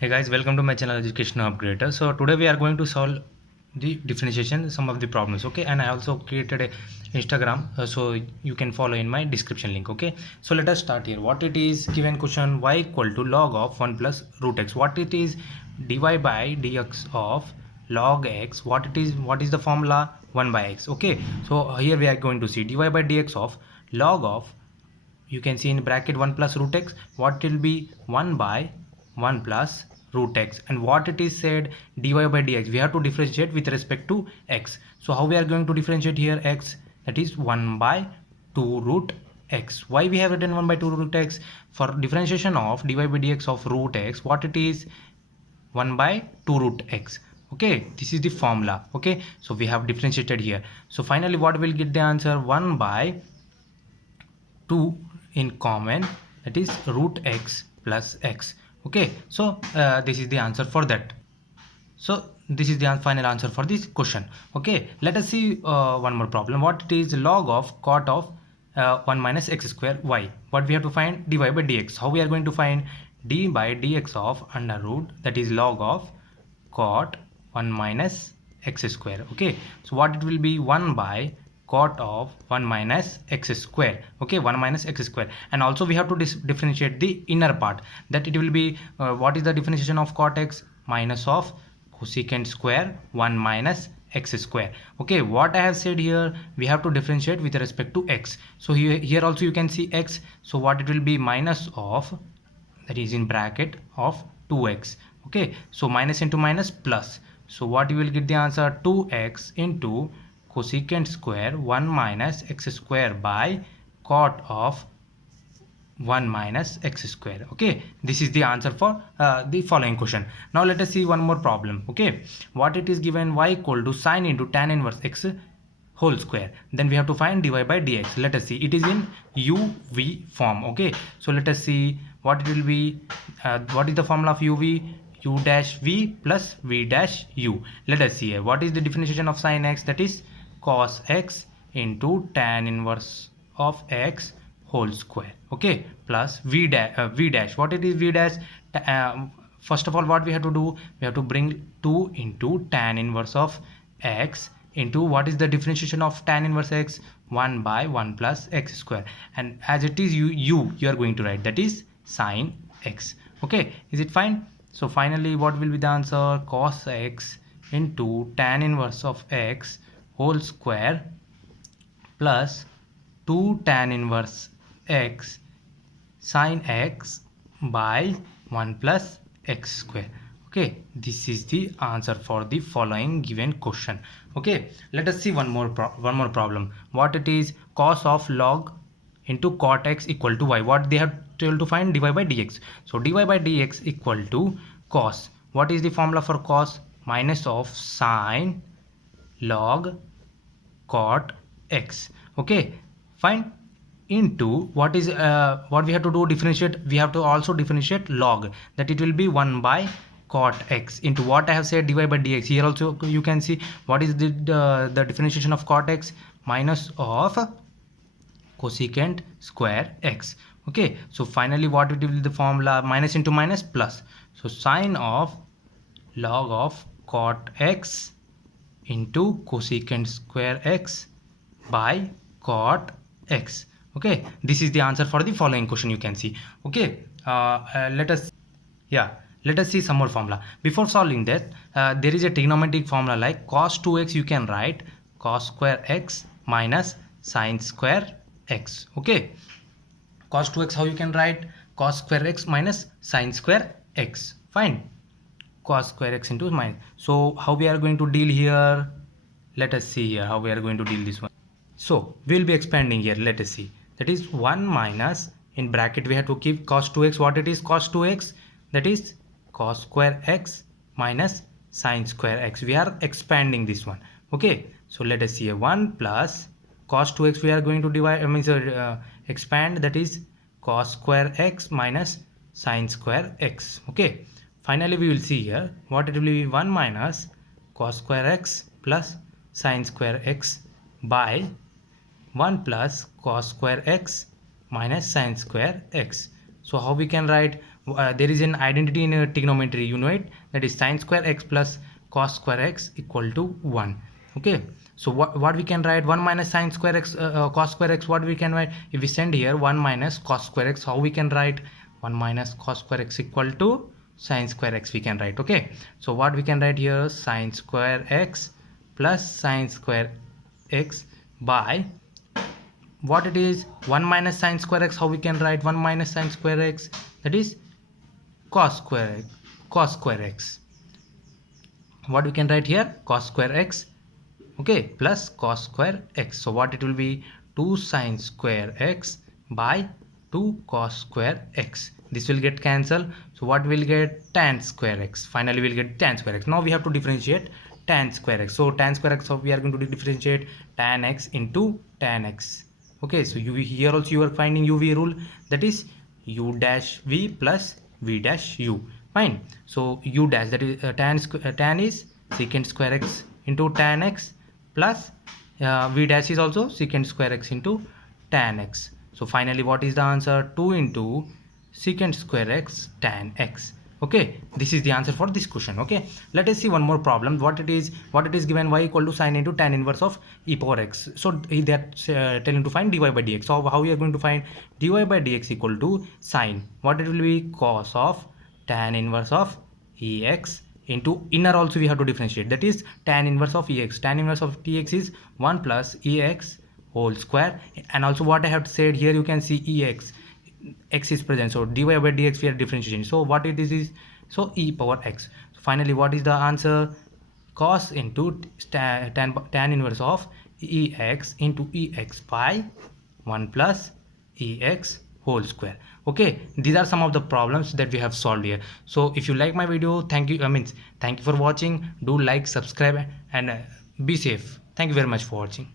Hey guys, welcome to my channel Education Upgrader. So today we are going to solve the differentiation, some of the problems, okay? And I also created a Instagram, so you can follow in my description link, okay? So let us start here. What it is, given question y equal to log of 1 plus root x. What it is, dy by dx of log x. What is the formula? 1 by x, okay? So here we are going to see dy by dx of log of, you can see in bracket 1 plus root x. What will be 1 by 1 plus root x, and what it is said, dy by dx, we have to differentiate with respect to x. So how we are going to differentiate here x, that is 1 by 2 root x. Why we have written 1 by 2 root x? For differentiation of dy by dx of root x, what it is, 1 by 2 root x, okay? This is the formula, okay? So we have differentiated here. So finally what will get the answer? 1 by 2 in common, that is root x plus x, okay? So this is the answer for that. So this is the final answer for this question, okay? Let us see one more problem. What it is, log of cot of 1 minus x square y. What we have to find? Dy by dx. How we are going to find? D by dx of under root, that is log of cot 1 minus x square, okay? So what it will be? 1 by cot of 1 minus x square, okay? 1 minus x square. And also we have to differentiate the inner part, that it will be what is the differentiation of cot x? Minus of cosecant square 1 minus x square, okay? What I have said here, we have to differentiate with respect to x. So here also you can see x. So what it will be? Minus of, that is in bracket of 2x, okay? So minus into minus plus. So what you will get the answer? 2x into cosecant square 1 minus x square by cot of 1 minus x square, okay? This is the answer for the following question. Now let us see one more problem, okay? What it is given, y equal to sine into tan inverse x whole square. Then we have to find dy by dx. Let us see, it is in uv form, okay? So let us see what it will be. What is the formula of uv? U dash v plus v dash u. Let us see here, what is the differentiation of sine x? That is cos x into tan inverse of x whole square, okay? Plus v dash. What it is v dash? First of all, what we have to do, we have to bring 2 into tan inverse of x into, what is the differentiation of tan inverse x? 1 by 1 plus x square, and as it is you are going to write, that is sine x, okay? Is it fine? So finally what will be the answer? Cos x into tan inverse of x whole square plus 2 tan inverse x sine x by 1 plus x square, okay? This is the answer for the following given question, okay? Let us see one more problem. What it is? Cos of log into cot x equal to y. What they have told to find? Dy by dx. So dy by dx equal to cos. What is the formula for cos? Minus of sine log cot x, okay? Fine. Into what is what we have to do? Differentiate. We have to also differentiate log, that it will be 1 by cot x into what I have said, dy by dx. Here also you can see what is the differentiation of cot x? Minus of cosecant square x, okay? So finally what it will be? The formula minus into minus plus. So sine of log of cot x into cosecant square x by cot x, okay? This is the answer for the following question, you can see, okay? Let us see some more formula. Before solving that, there is a trigonometric formula like cos 2x. You can write cos square x minus sine square x, okay? Cos 2x, how you can write? Cos square x minus sine square x, fine. Cos square x into minus. So how we are going to deal here? Let us see here how we are going to deal this one. So we'll be expanding here. Let us see, that is 1 minus, in bracket we have to keep cos 2x. What it is? Cos 2x, that is cos square x minus sine square x. We are expanding this one, okay? So let us see here, 1 plus cos 2x we are going to divide, expand, that is cos square x minus sine square x, okay? Finally we will see here what it will be, 1 minus cos square x plus sine square x by 1 plus cos square x minus sine square x. So how we can write? there is an identity in trigonometry, you know it, that is sin square x plus cos square x equal to 1. Okay, so what we can write, 1 minus sin square x cos square x, what we can write, if we send here 1 minus cos square x, how we can write, 1 minus cos square x equal to sin square x we can write. Okay, so what we can write here, sin square x plus sin square x by what it is, 1 minus sin square x, how we can write 1 minus sin square x, that is cos square x. What we can write here, cos square x, okay, plus cos square x. So what it will be, 2 sin square x by 2 cos square x. This will get cancelled, so what will get, tan square x. Finally we'll get tan square x. Now we have to differentiate tan square x. So tan square x, so we are going to differentiate tan x into tan x. Okay, so here also you are finding uv rule, that is u dash v plus v dash u. Fine, so u dash, that is tan is secant square x into tan x plus v dash is also secant square x into tan x. So finally what is the answer, 2 into secant square x tan x. Okay, this is the answer for this question. Okay, let us see one more problem. What it is given, y equal to sin into tan inverse of e power x. So that telling to find dy by dx. So how we are going to find dy by dx equal to sin, what it will be, cos of tan inverse of ex into inner also we have to differentiate, that is tan inverse of ex. Tan inverse of ex is 1 plus ex whole square, and also what I have said here, you can see ex, x is present, so dy by dx we are differentiating, so what it is so e power x. So finally what is the answer, cos into tan inverse of ex into ex by 1 plus ex whole square. Okay, these are some of the problems that we have solved here. So if you like my video, thank you for watching. Do like, subscribe, and be safe. Thank you very much for watching.